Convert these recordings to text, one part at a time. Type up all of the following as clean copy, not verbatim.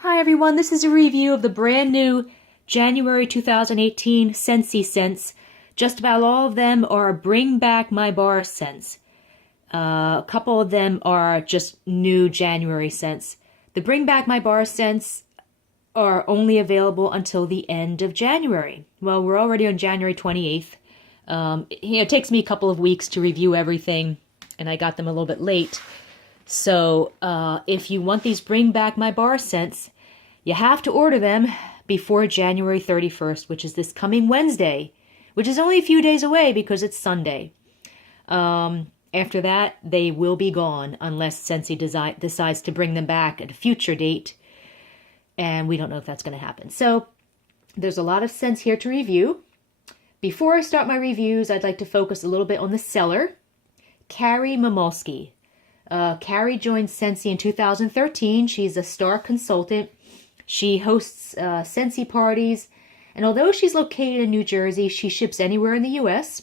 Hi everyone, this is a review of the brand new January 2018 Scentsy scents. Just about all of them are Bring Back My Bar scents. A couple of them are just new January scents. The Bring Back My Bar scents are only available until the end of January. Well, we're already on January 28th. It takes me a couple of weeks to review everything, and I got them a little bit late. So if you want these Bring Back My Bar scents, you have to order them before January 31st, which is this coming Wednesday, which is only a few days away because it's Sunday. After that, they will be gone unless Scentsy decides to bring them back at a future date, and we don't know if that's going to happen. So there's a lot of scents here to review. Before I start my reviews, I'd like to focus a little bit on the seller, Carrie Momolsky. Carrie joined Scentsy in 2013. She's a star consultant. She hosts Scentsy parties, and although she's located in New Jersey, she ships anywhere in the U.S.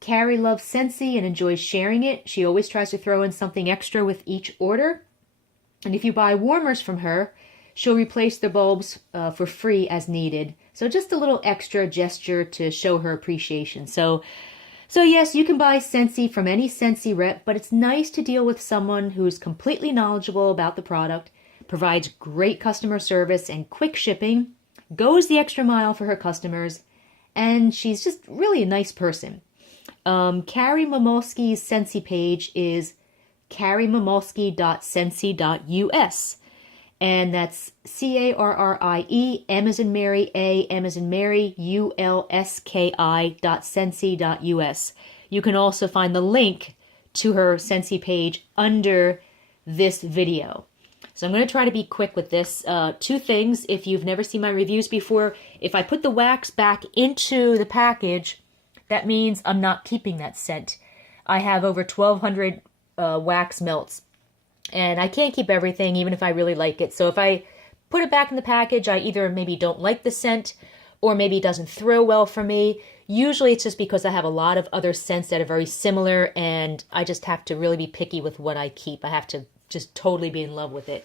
Carrie loves Scentsy and enjoys sharing it. She always tries to throw in something extra with each order. And if you buy warmers from her, she'll replace the bulbs for free as needed. So just a little extra gesture to show her appreciation. So yes, you can buy Scentsy from any Scentsy rep, but it's nice to deal with someone who's completely knowledgeable about the product, provides great customer service and quick shipping, goes the extra mile for her customers, and she's just really a nice person. Carrie Momolsky's Scentsy page is carriemomolsky.scentsy.us, and that's CARRIE, M as in Mary, A, M as in Mary, ULSKI.scentsy.us. You can also find the link to her Scentsy page under this video. So I'm going to try to be quick with this. Two things, if you've never seen my reviews before, if I put the wax back into the package, that means I'm not keeping that scent. I have over 1,200 wax melts, and I can't keep everything even if I really like it. So if I put it back in the package, I either maybe don't like the scent or maybe it doesn't throw well for me. Usually it's just because I have a lot of other scents that are very similar, and I just have to really be picky with what I keep. I have to just totally be in love with it.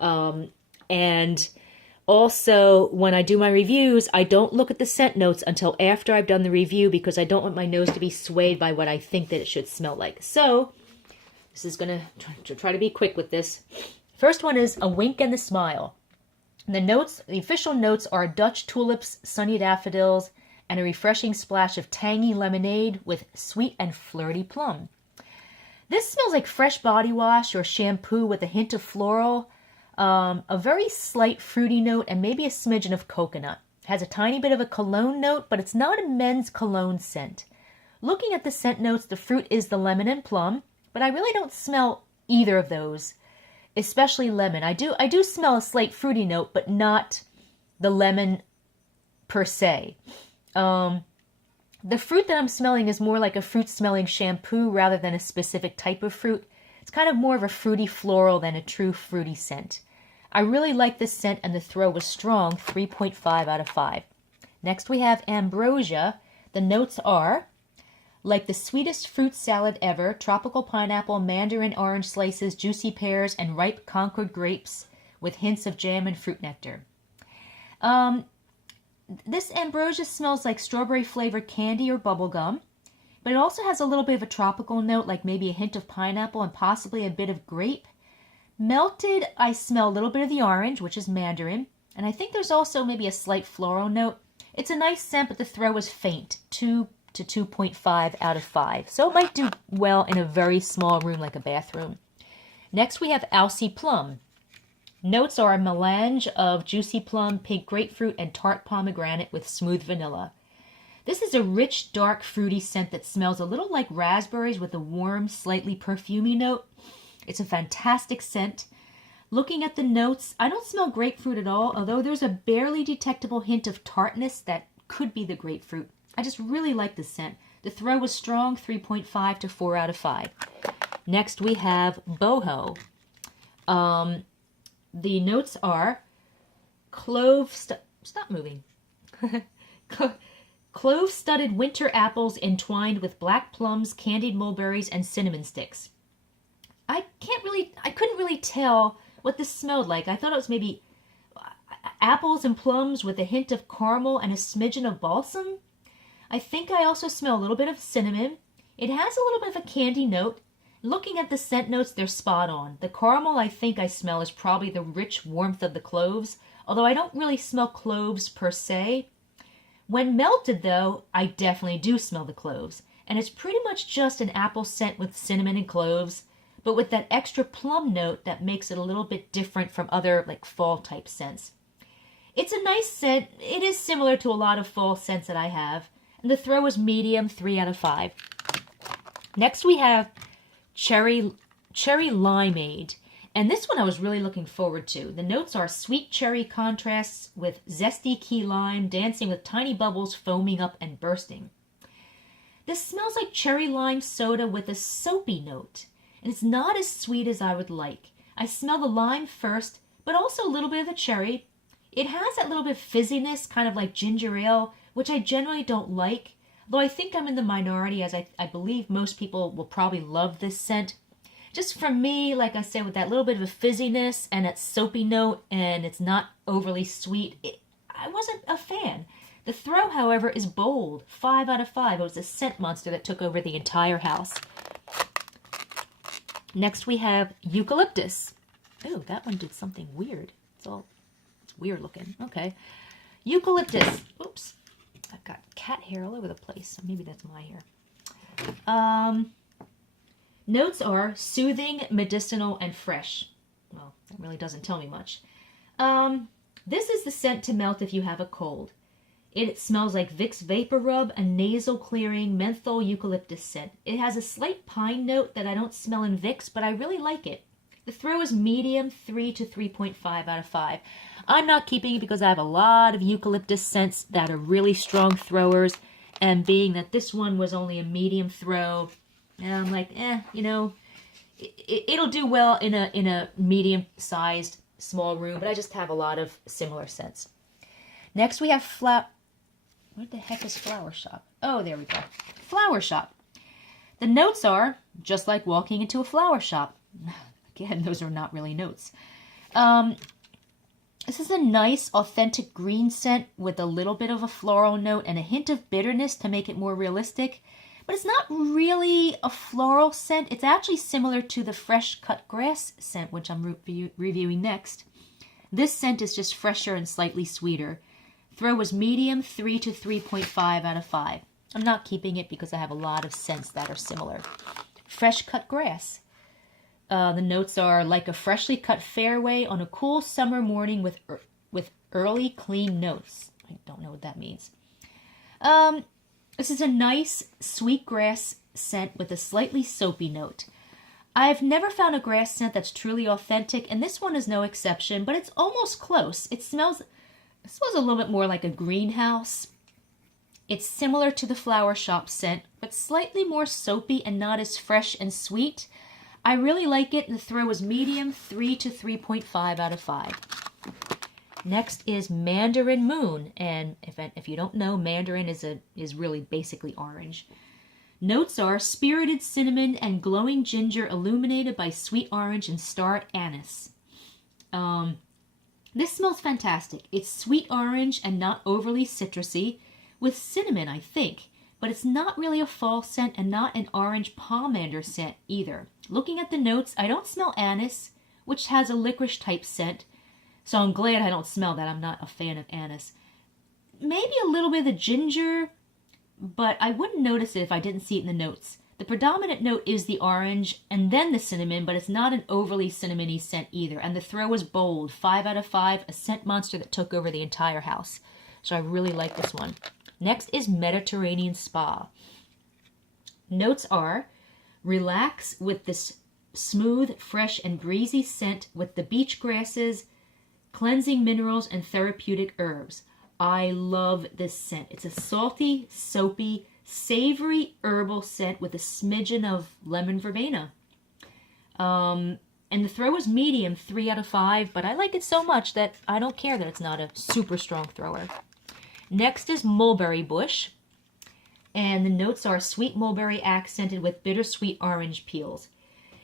And also, when I do my reviews, I don't look at the scent notes until after I've done the review because I don't want my nose to be swayed by what I think that it should smell like. So, this is going to try to be quick with this. First one is A Wink and the Smile. The notes, the official notes are Dutch tulips, sunny daffodils, and a refreshing splash of tangy lemonade with sweet and flirty plum. This smells like fresh body wash or shampoo with a hint of floral, a very slight fruity note, and maybe a smidgen of coconut. It has a tiny bit of a cologne note, but it's not a men's cologne scent. Looking at the scent notes, the fruit is the lemon and plum, but I really don't smell either of those, especially lemon. I do smell a slight fruity note, but not the lemon per se. The fruit that I'm smelling is more like a fruit-smelling shampoo rather than a specific type of fruit. It's kind of more of a fruity floral than a true fruity scent. I really like this scent, and the throw was strong, 3.5 out of 5. Next we have Ambrosia. The notes are like the sweetest fruit salad ever, tropical pineapple, mandarin orange slices, juicy pears, and ripe Concord grapes with hints of jam and fruit nectar. This Ambrosia smells like strawberry-flavored candy or bubble gum, but it also has a little bit of a tropical note, like maybe a hint of pineapple and possibly a bit of grape. Melted, I smell a little bit of the orange, which is mandarin, and I think there's also maybe a slight floral note. It's a nice scent, but the throw is faint, 2 to 2.5 out of 5. So it might do well in a very small room like a bathroom. Next we have Alcey Plum. Notes are a melange of juicy plum, pink grapefruit, and tart pomegranate with smooth vanilla. This is a rich, dark, fruity scent that smells a little like raspberries with a warm, slightly perfumey note. It's a fantastic scent. Looking at the notes, I don't smell grapefruit at all, although there's a barely detectable hint of tartness that could be the grapefruit. I just really like the scent. The throw was strong, 3.5 to 4 out of 5. Next we have Boho. The notes are stop moving. Clove-studded winter apples entwined with black plums, candied mulberries, and cinnamon sticks. I couldn't really tell what this smelled like. I thought it was maybe apples and plums with a hint of caramel and a smidgen of balsam. I think I also smell a little bit of cinnamon. It has a little bit of a candy note. Looking at the scent notes, they're spot on. The caramel I think I smell is probably the rich warmth of the cloves, although I don't really smell cloves per se. When melted, though, I definitely do smell the cloves, and it's pretty much just an apple scent with cinnamon and cloves, but with that extra plum note that makes it a little bit different from other like fall type scents. It's a nice scent. It is similar to a lot of fall scents that I have, and the throw is medium, 3 out of 5. Next we have Cherry Limeade, and this one I was really looking forward to. The notes are sweet cherry contrasts with zesty key lime dancing with tiny bubbles foaming up and bursting. This smells like cherry lime soda with a soapy note, and it's not as sweet as I would like. I smell the lime first, but also a little bit of the cherry. It has that little bit of fizziness, kind of like ginger ale, which I generally don't like, though I think I'm in the minority, as I believe most people will probably love this scent. Just for me, like I said, with that little bit of a fizziness and that soapy note, and it's not overly sweet, I wasn't a fan. The throw, however, is bold, 5 out of 5. It was a scent monster that took over the entire house. Next we have Eucalyptus. Oh, that one did something weird. It's weird looking. Okay. Eucalyptus. Oops. I've got cat hair all over the place, so maybe that's my hair. Notes are soothing, medicinal, and fresh. Well, that really doesn't tell me much. This is the scent to melt if you have a cold. It smells like Vicks Vapor Rub, a nasal clearing menthol eucalyptus scent. It has a slight pine note that I don't smell in Vicks, but I really like it. The throw is medium, 3 to 3.5 out of 5. I'm not keeping it because I have a lot of eucalyptus scents that are really strong throwers, and being that this one was only a medium throw, and I'm like, it'll do well in a medium-sized small room, but I just have a lot of similar scents. Next we have What the heck is Flower Shop? Oh, there we go. Flower Shop. The notes are just like walking into a flower shop. Again, those are not really notes. This is a nice, authentic green scent with a little bit of a floral note and a hint of bitterness to make it more realistic. But it's not really a floral scent. It's actually similar to the fresh cut grass scent, which I'm reviewing next. This scent is just fresher and slightly sweeter. Throw was medium, 3 to 3.5 out of 5. I'm not keeping it because I have a lot of scents that are similar. Fresh cut grass. The notes are like a freshly cut fairway on a cool summer morning with early clean notes. I don't know what that means. This is a nice sweet grass scent with a slightly soapy note. I've never found a grass scent that's truly authentic, and this one is no exception, but it's almost close. It smells a little bit more like a greenhouse. It's similar to the Flower Shop scent, but slightly more soapy and not as fresh and sweet. I really like it. The throw is medium, 3 to 3.5 out of 5. Next is Mandarin Moon, and if you don't know, Mandarin is really basically orange. Notes are spirited cinnamon and glowing ginger illuminated by sweet orange and star anise. This smells fantastic. It's sweet orange and not overly citrusy, with cinnamon, I think, but it's not really a fall scent and not an orange pomander scent either. Looking at the notes, I don't smell anise, which has a licorice type scent, so I'm glad I don't smell that. I'm not a fan of anise. Maybe a little bit of the ginger, but I wouldn't notice it if I didn't see it in the notes. The predominant note is the orange and then the cinnamon, but it's not an overly cinnamony scent either. And the throw is bold, 5 out of 5, a scent monster that took over the entire house. So I really like this one. Next is Mediterranean Spa. Notes are relax with this smooth, fresh, and breezy scent with the beach grasses, cleansing minerals, and therapeutic herbs. I love this scent. It's a salty, soapy, savory herbal scent with a smidgen of lemon verbena. And the throw is medium, 3 out of 5, but I like it so much that I don't care that it's not a super strong thrower. Next is Mulberry Bush, and the notes are sweet mulberry accented with bittersweet orange peels.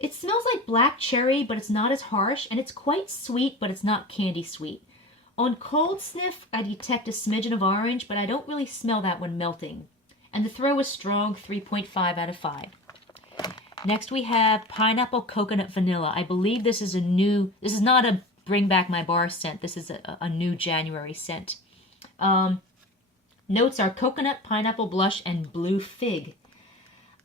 It smells like black cherry, but it's not as harsh, and it's quite sweet, but it's not candy sweet. On cold sniff, I detect a smidgen of orange, but I don't really smell that when melting. And the throw is strong, 3.5 out of 5. Next we have Pineapple Coconut Vanilla. I believe this is not a Bring Back My Bar scent. This is a new January scent. Notes are coconut, pineapple blush, and blue fig.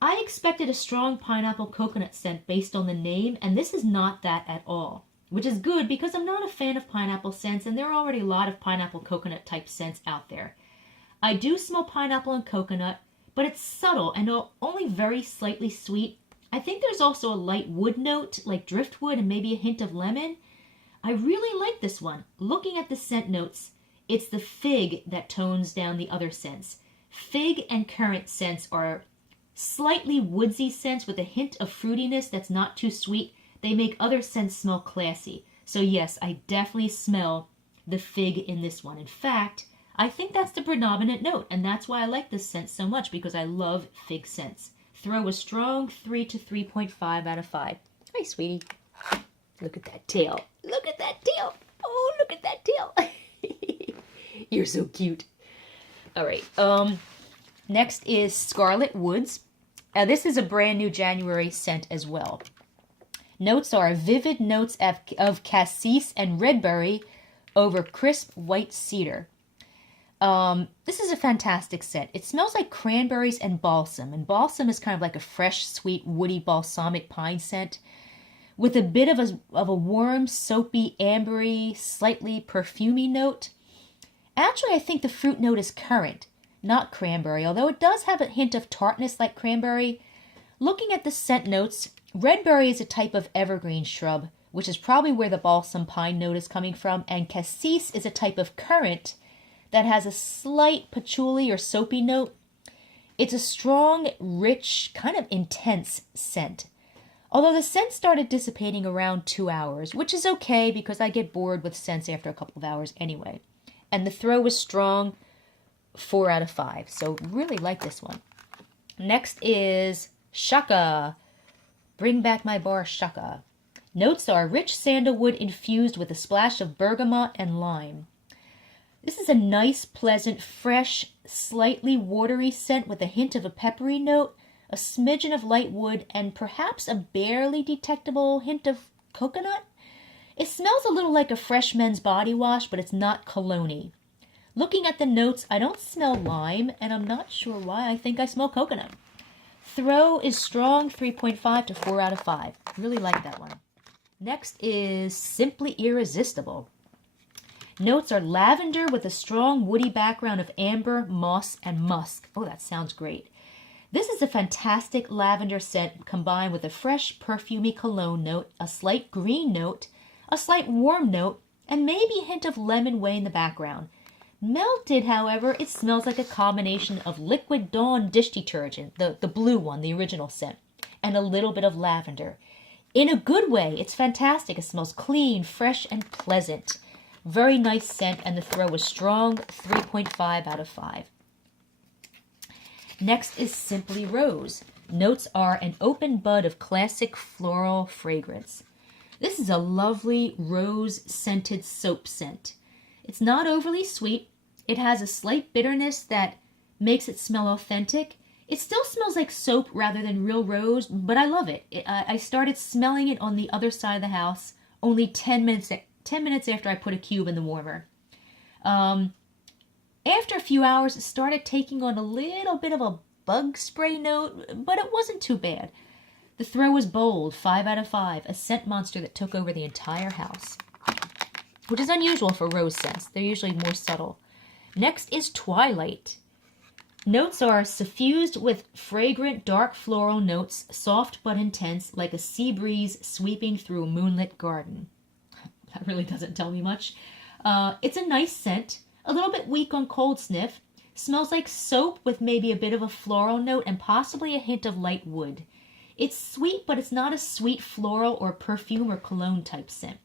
I expected a strong pineapple coconut scent based on the name, and this is not that at all. Which is good because I'm not a fan of pineapple scents, and there are already a lot of pineapple coconut type scents out there. I do smell pineapple and coconut, but it's subtle and only very slightly sweet. I think there's also a light wood note, like driftwood and maybe a hint of lemon. I really like this one. Looking at the scent notes, it's the fig that tones down the other scents. Fig and currant scents are slightly woodsy scents with a hint of fruitiness that's not too sweet. They make other scents smell classy. So yes, I definitely smell the fig in this one. In fact, I think that's the predominant note, and that's why I like this scent so much, because I love fig scents. Throw a strong 3 to 3.5 out of 5. Hi, sweetie. Look at that tail. Look at that tail. Oh, look at that tail. You're so cute. All right. Next is Scarlett Woods. This is a brand new January scent as well. Notes are vivid notes of cassis and redberry over crisp white cedar. This is a fantastic scent. It smells like cranberries and balsam is kind of like a fresh, sweet, woody, balsamic pine scent with a bit of a warm, soapy, ambery, slightly perfumey note. Actually, I think the fruit note is currant, not cranberry, although it does have a hint of tartness like cranberry. Looking at the scent notes, redberry is a type of evergreen shrub, which is probably where the balsam pine note is coming from, and cassis is a type of currant that has a slight patchouli or soapy note. It's a strong, rich, kind of intense scent. Although the scent started dissipating around 2 hours, which is okay because I get bored with scents after a couple of hours anyway. And the throw was strong, 4 out of 5. So really like this one. Next is Shaka. Bring Back My Bar Shaka. Notes are rich sandalwood infused with a splash of bergamot and lime. This is a nice, pleasant, fresh, slightly watery scent with a hint of a peppery note, a smidgen of light wood, and perhaps a barely detectable hint of coconut. It smells a little like a fresh men's body wash, but it's not cologne-y. Looking at the notes, I don't smell lime, and I'm not sure why. I think I smell coconut. Throw is strong, 3.5 to 4 out of 5. Really like that one. Next is Simply Irresistible. Notes are lavender with a strong woody background of amber, moss, and musk. Oh, that sounds great. This is a fantastic lavender scent combined with a fresh, perfumey cologne note, a slight green note, a slight warm note, and maybe a hint of lemon way in the background. Melted, however, it smells like a combination of Liquid Dawn dish detergent, the blue one, the original scent, and a little bit of lavender. In a good way, it's fantastic. It smells clean, fresh, and pleasant. Very nice scent, and the throw was strong, 3.5 out of 5. Next is Simply Rose. Notes are an open bud of classic floral fragrance. This is a lovely rose-scented soap scent. It's not overly sweet. It has a slight bitterness that makes it smell authentic. It still smells like soap rather than real rose, but I love it. I started smelling it on the other side of the house only 10 minutes after I put a cube in the warmer. After a few hours, it started taking on a little bit of a bug spray note, but it wasn't too bad. The throw was bold, 5 out of 5, a scent monster that took over the entire house, which is unusual for rose scents. They're usually more subtle. Next is Twilight. Notes are suffused with fragrant dark floral notes, soft but intense, like a sea breeze sweeping through a moonlit garden. That really doesn't tell me much. It's a nice scent, a little bit weak on cold sniff. Smells like soap with maybe a bit of a floral note and possibly a hint of light wood. It's sweet, but it's not a sweet floral or perfume or cologne type scent.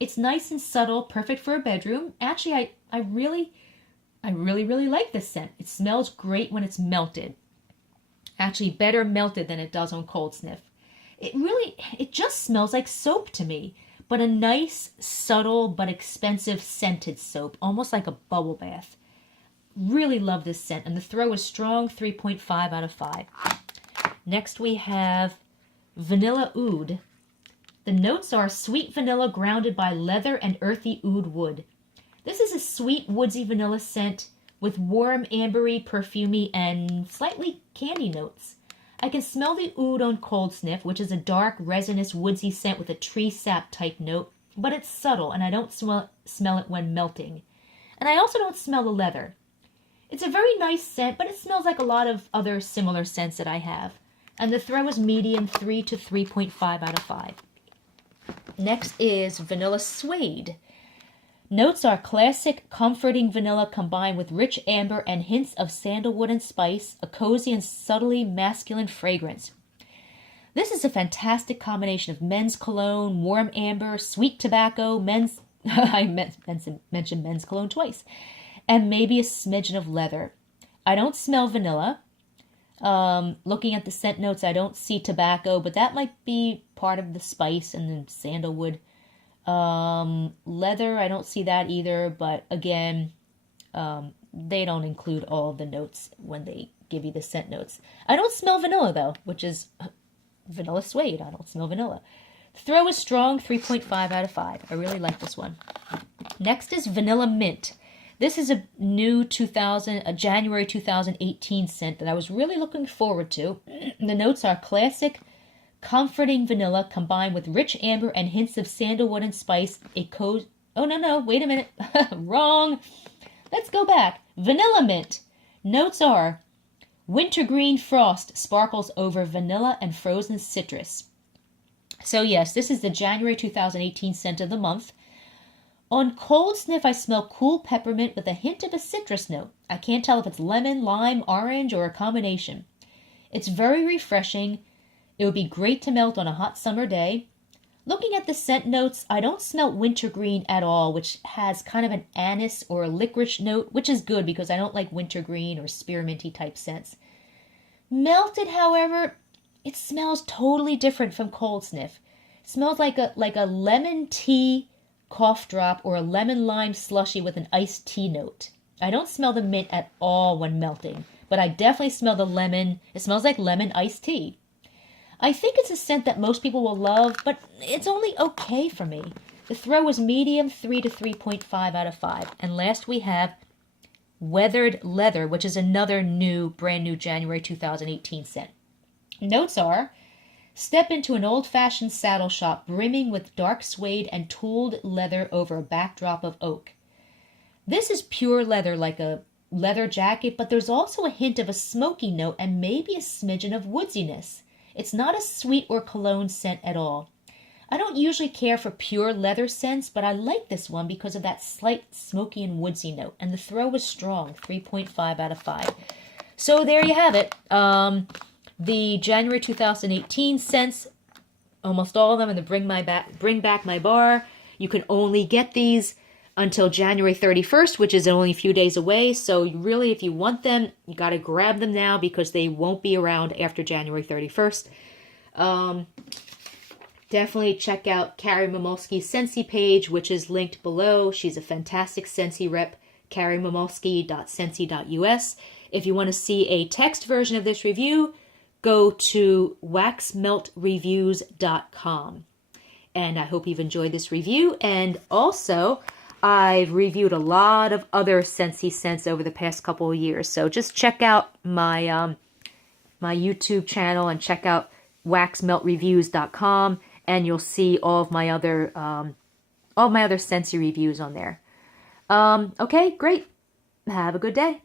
It's nice and subtle, perfect for a bedroom. Actually, I really like this scent. It smells great when it's melted. Actually, better melted than it does on cold sniff. It just smells like soap to me. but a nice, subtle, but expensive scented soap, almost like a bubble bath. Really love this scent, and the throw is strong, 3.5 out of 5. Next we have Vanilla Oud. The notes are sweet vanilla grounded by leather and earthy oud wood. This is a sweet, woodsy vanilla scent with warm, ambery, perfumey, and slightly candy notes. I can smell the oud on cold sniff, which is a dark, resinous, woodsy scent with a tree sap type note, but it's subtle, and I don't smell it when melting. And I also don't smell the leather. It's a very nice scent, but it smells like a lot of other similar scents that I have. And the throw is medium, 3 to 3.5 out of 5. Next is Vanilla Suede. Notes are classic, comforting vanilla combined with rich amber and hints of sandalwood and spice, a cozy and subtly masculine fragrance. This is a fantastic combination of men's cologne, warm amber, sweet tobacco, I mentioned men's cologne twice, and maybe a smidgen of leather. I don't smell vanilla. Looking at the scent notes, I don't see tobacco, but that might be part of the spice and the sandalwood. Leather, I don't see that either, but again, they don't include all of the notes when they give you the scent notes. I don't smell vanilla though, which is Vanilla Suede. I don't smell vanilla. The throw is strong, 3.5 out of 5. I really like this one. Next is Vanilla Mint. This is a new January 2018 scent that I was really looking forward to. The notes are classic, comforting vanilla combined with rich amber and hints of sandalwood and spice. Oh, no, wait a minute. Wrong. Let's go back. Vanilla Mint. Notes are wintergreen frost sparkles over vanilla and frozen citrus. So yes, this is the January 2018 scent of the month. On cold sniff, I smell cool peppermint with a hint of a citrus note. I can't tell if it's lemon, lime, orange, or a combination. It's very refreshing. It would be great to melt on a hot summer day. Looking at the scent notes, I don't smell wintergreen at all, which has kind of an anise or a licorice note, which is good because I don't like wintergreen or spearminty type scents. Melted, however, it smells totally different from cold sniff. It smells like a lemon tea cough drop or a lemon lime slushy with an iced tea note. I don't smell the mint at all when melting, but I definitely smell the lemon. It smells like lemon iced tea. I think it's a scent that most people will love, but it's only okay for me. The throw is medium, 3 to 3.5 out of 5. And last we have Weathered Leather, which is another brand new January 2018 scent. Notes are, step into an old-fashioned saddle shop brimming with dark suede and tooled leather over a backdrop of oak. This is pure leather, like a leather jacket, but there's also a hint of a smoky note and maybe a smidgen of woodsiness. It's not a sweet or cologne scent at all. I don't usually care for pure leather scents, but I like this one because of that slight smoky and woodsy note. And the throw was strong, 3.5 out of 5. So there you have it. The January 2018 scents, almost all of them in the Bring Back My Bar. You can only get these until January 31st, which is only a few days away. So really, if you want them, you got to grab them now because they won't be around after January 31st. Definitely check out Carrie Momolsky's Scentsy page, which is linked below. She's a fantastic Scentsy rep, carriemomolsky.scentsy.us. If you want to see a text version of this review, go to waxmeltreviews.com. And I hope you've enjoyed this review. And also, I've reviewed a lot of other Scentsy scents over the past couple of years. So just check out my my YouTube channel and check out waxmeltreviews.com, and you'll see all of my other Scentsy reviews on there. Okay, great. Have a good day.